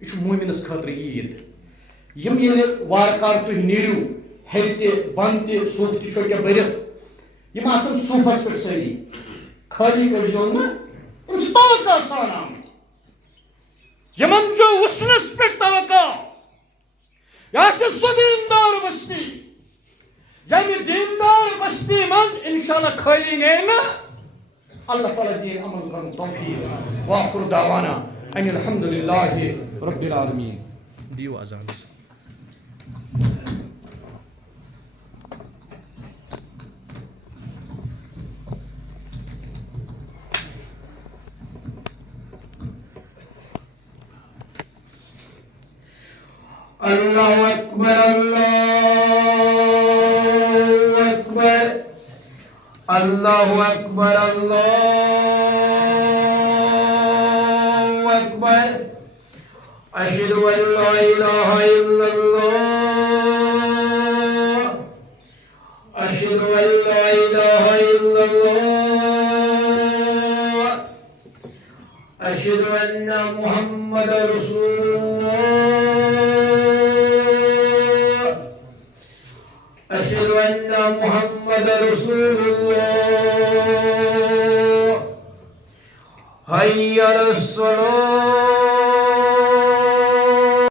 यह मोमिनस खतर ईद यम ये वारकार तुम नीरू हेर बन सूफ तो क्या बरित यम सूफस पे सारी खाली कर तवक्का सान आमत यमन वसनस पे तवक्का यह सो दीनदार बस्ती यमि दीनदार बस्ती मज इंशाल्लाह खाली ने ना अल्लाह ताला दीन अमल कर तौफीक व आखिर दावाना अनिल हम्दुलिल्लाहि रब्बिल आलमीन दियो अजान अल्लाहु अकबर अल्लाहु अकबर अल्लाहु अकबर अल्लाहु अकबर अशहदु अन ला इलाहा इल्लल्लाह अशहदु अन ला इलाहा इल्लल्लाह अशहदु अन्ना मुहम्मदर रसूलुल्लाह अशहदु अन्ना मुहम्मदर रसूलुल्लाह हय्या अलस्सलाह